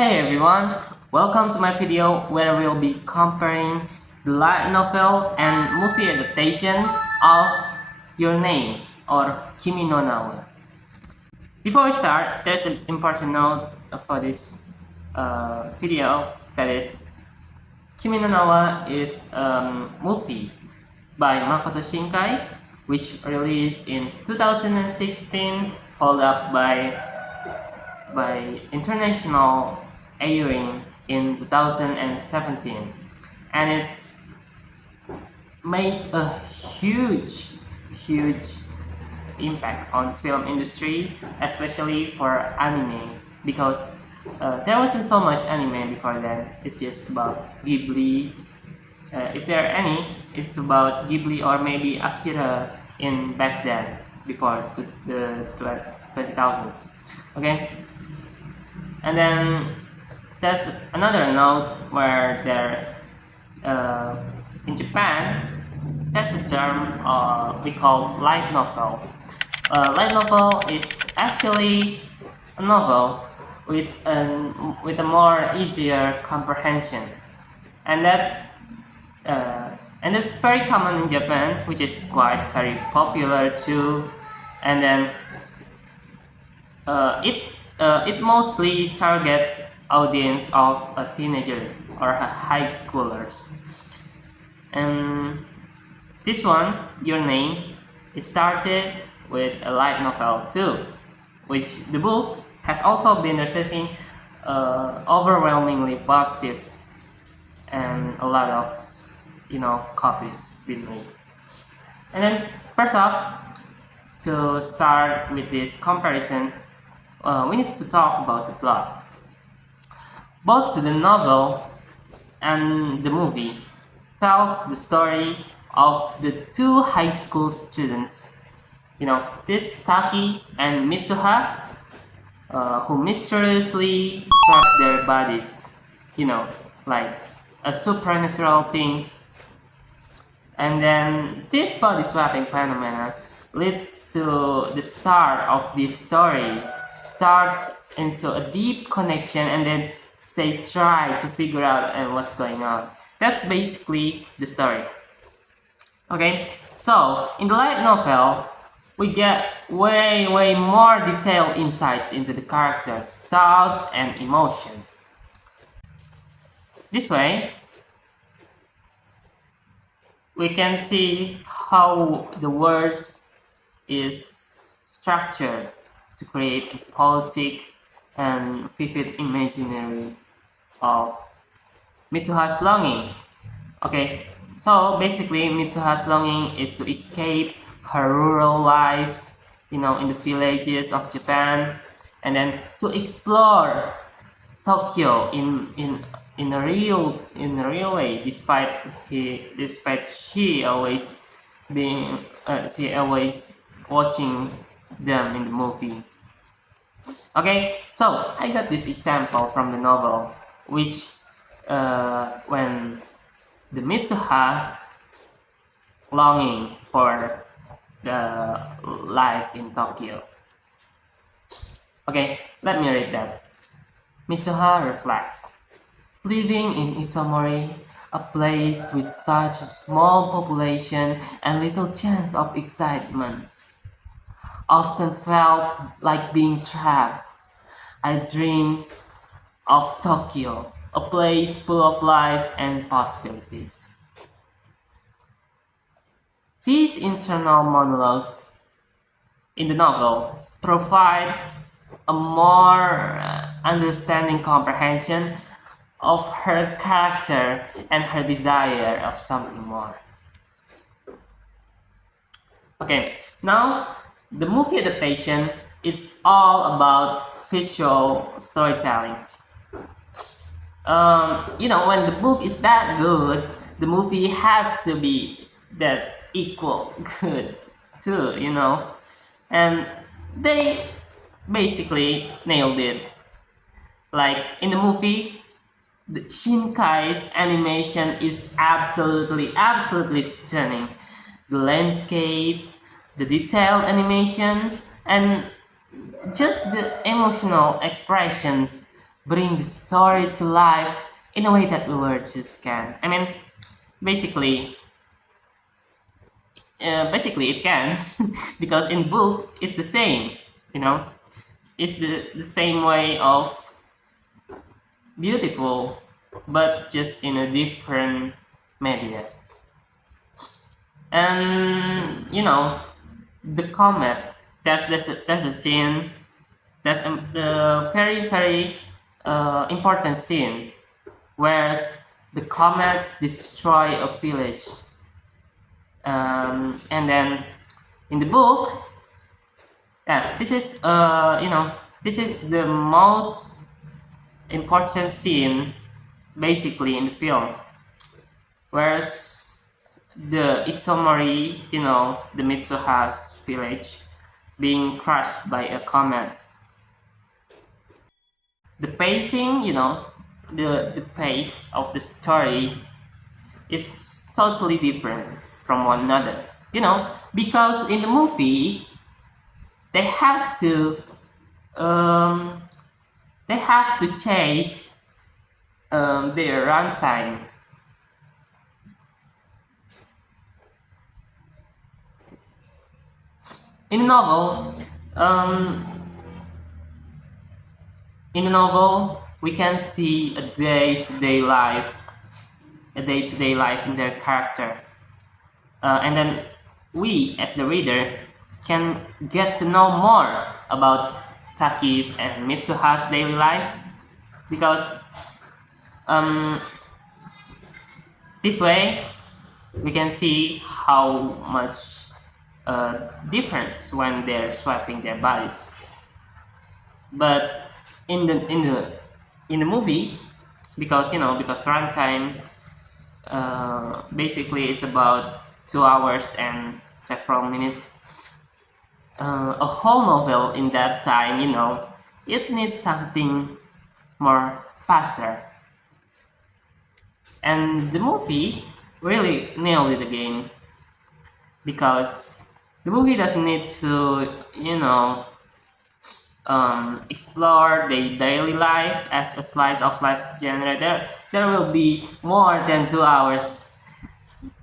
Hey everyone, welcome to my video where we'll be comparing the light novel and movie adaptation of Your Name or Kimi no Nawa. Before we start, there's an important note for this video, that is Kimi no Nawa is a movie by Makoto Shinkai which released in 2016, followed up by international airing in 2017, and it's made a huge impact on film industry, especially for anime, because there wasn't so much anime before then. It's just about Ghibli. If there are any, it's about Ghibli or maybe Akira in back then, before the 2000s. Okay, and then there's another note where in Japan there's a term we call light novel. Light novel is actually a novel with a more easier comprehension, and that's very common in Japan, which is quite very popular too. And then it mostly targets audience of a teenager or high schoolers. And this one, Your Name, it started with a light novel too, which the book has also been receiving overwhelmingly positive, and a lot of copies been made. And then first off, to start with this comparison, we need to talk about the plot. Both the novel and the movie tells the story of the two high school students, this Taki and Mitsuha, who mysteriously swap their bodies, like a supernatural things. And then this body swapping phenomena leads to the start of this story, starts into a deep connection, and then they try to figure out what's going on. That's basically the story. Okay, so in the light novel, we get way more detailed insights into the characters' thoughts and emotion. This way, we can see how the words is structured to create a poetic and vivid imaginary of Mitsuha's longing. Okay, so basically Mitsuha's longing is to escape her rural life, in the villages of Japan, and then to explore Tokyo in a real way, despite she always watching them in the movie. Okay, so I got this example from the novel, which when the Mitsuha longing for the life in Tokyo. Okay, let me read that. Mitsuha reflects. Living in Itomori, a place with such a small population and little chance of excitement, often felt like being trapped. I dreamed of Tokyo, a place full of life and possibilities. These internal monologues in the novel provide a more understanding comprehension of her character and her desire of something more. Okay, now the movie adaptation is all about visual storytelling. When the book is that good, the movie has to be that equal good too, and they basically nailed it. Like in the movie, the Shinkai's animation is absolutely stunning. The landscapes, the detailed animation, and just the emotional expressions bring the story to life in a way that words just can't. I mean, basically, basically it can, because in book it's the same. You know, it's the same way of beautiful, but just in a different media. And the comet. There's a scene. There's a very important scene where the comet destroy a village. And then in the book, yeah, this is the most important scene basically in the film, whereas the Itomori, the Mitsuha's village, being crushed by a comet. The pacing, the pace of the story is totally different from one another. Because in the movie they have to um, chase their runtime. In the novel, um, we can see a day-to-day life, in their character, and then we, as the reader, can get to know more about Taki's and Mitsuha's daily life, because um, this way we can see how much difference when they're swapping their bodies. But in the movie, because runtime, basically it's about 2 hours and several minutes. A whole novel in that time, it needs something more faster. And the movie really nailed it again, because the movie doesn't need to, explore the daily life as a slice of life genre. There will be more than 2 hours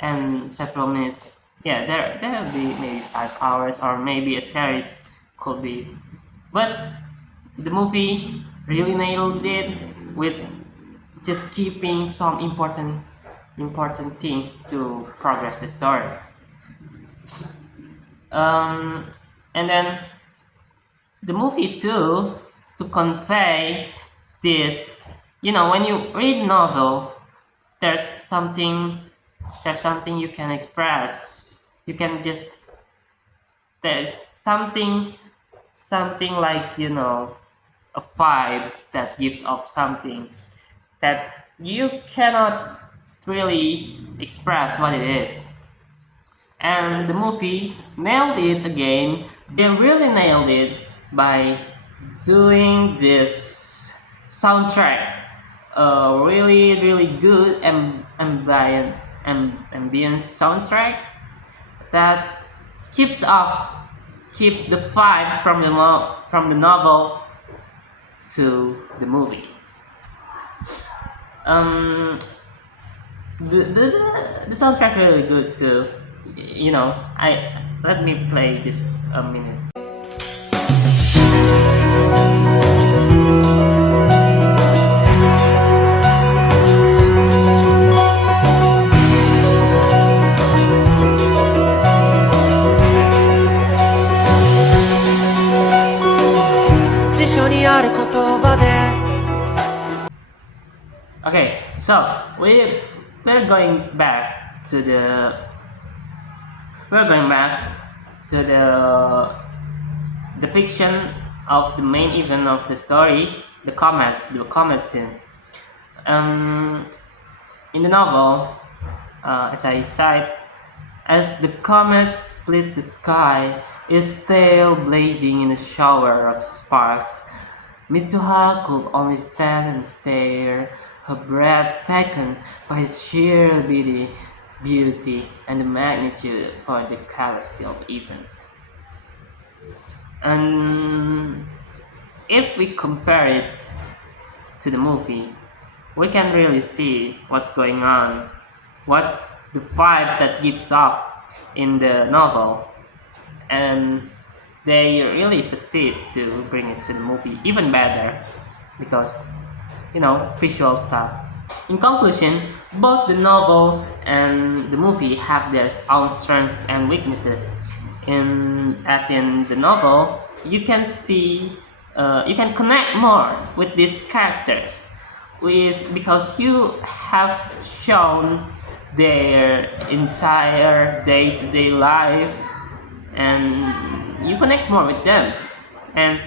and several minutes. Yeah, there will be maybe 5 hours, or maybe a series could be. But the movie really nailed it with just keeping some important things to progress the story. Um, and then the movie too, to convey this, when you read novel, there's something you can express. You can just there's something like, a vibe that gives off something that you cannot really express what it is. And the movie nailed it again. They really nailed it by doing this soundtrack, a really good ambient soundtrack that keeps the vibe from the novel to the movie. Um, the soundtrack really good too. I let me play this a minute. Okay, so we're going back to the depiction of the main event of the story, the comet scene. Um, in the novel, as I cite, as the comet split the sky, its tail blazing in a shower of sparks, Mitsuha could only stand and stare, her breath taken by its sheer beauty and the magnitude for the celestial event. And if we compare it to the movie, we can really see what's going on, what's the vibe that gives off in the novel, and they really succeed to bring it to the movie even better because visual stuff. In conclusion, both the novel and the movie have their own strengths and weaknesses. As in the novel, you can see, you can connect more with these characters, because you have shown their entire day-to-day life, and you connect more with them. And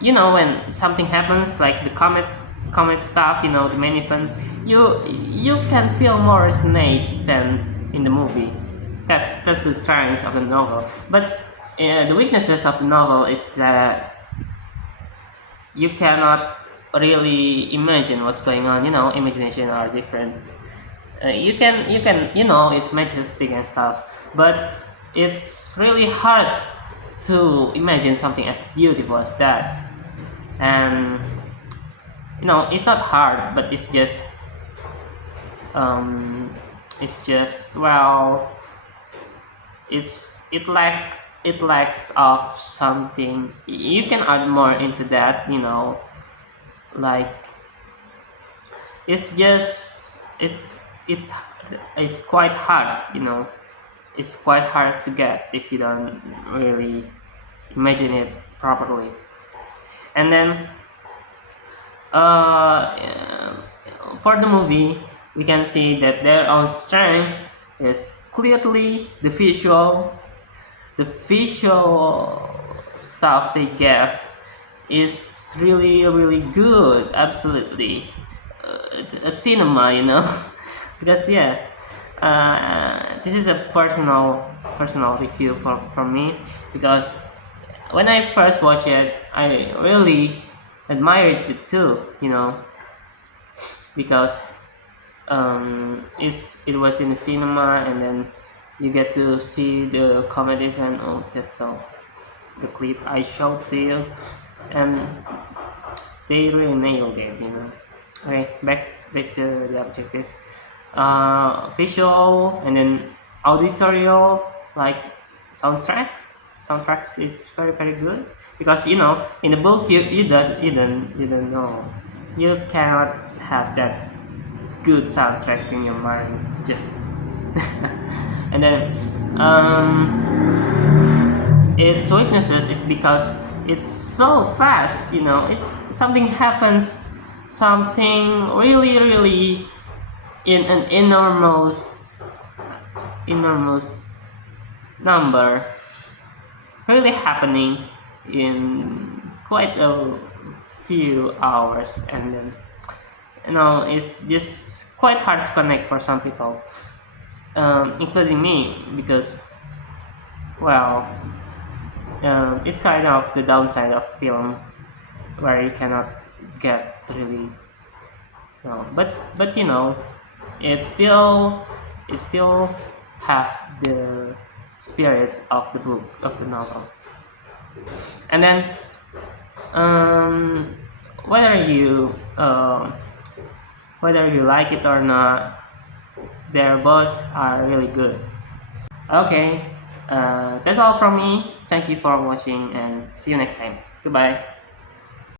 when something happens like the comet stuff, the main event, you can feel more resonate than in the movie. That's the strength of the novel. But the weaknesses of the novel is that you cannot really imagine what's going on. Imagination are different. You can it's majestic and stuff, but it's really hard to imagine something as beautiful as that. And it's not hard, but it's just well, it lacks of something. You can add more into that, like it's just it's quite hard, it's quite hard to get if you don't really imagine it properly. And then for the movie, we can see that their own strength is clearly the visual stuff they gave is really really good, absolutely. A cinema, because this is a personal review from me, because when I first watched it, I really admired it too, because it was in the cinema, and then you get to see the comedy event. Oh, that's so the clip I showed to you, and they really nailed it, Okay, back to the objective. Visual and then auditorial, like soundtracks is very very good, because in the book you don't know, you cannot have that good soundtracks in your mind just and then its weaknesses is because it's so fast, it's something happens, something really really in an enormous number really happening in quite a few hours, and then it's just quite hard to connect for some people, including me, because it's kind of the downside of film, where you cannot get really but it still have the spirit of the book, of the novel. And then whether you like it or not, their both are really good. Okay, that's all from me. Thank you for watching, and see you next time. Goodbye.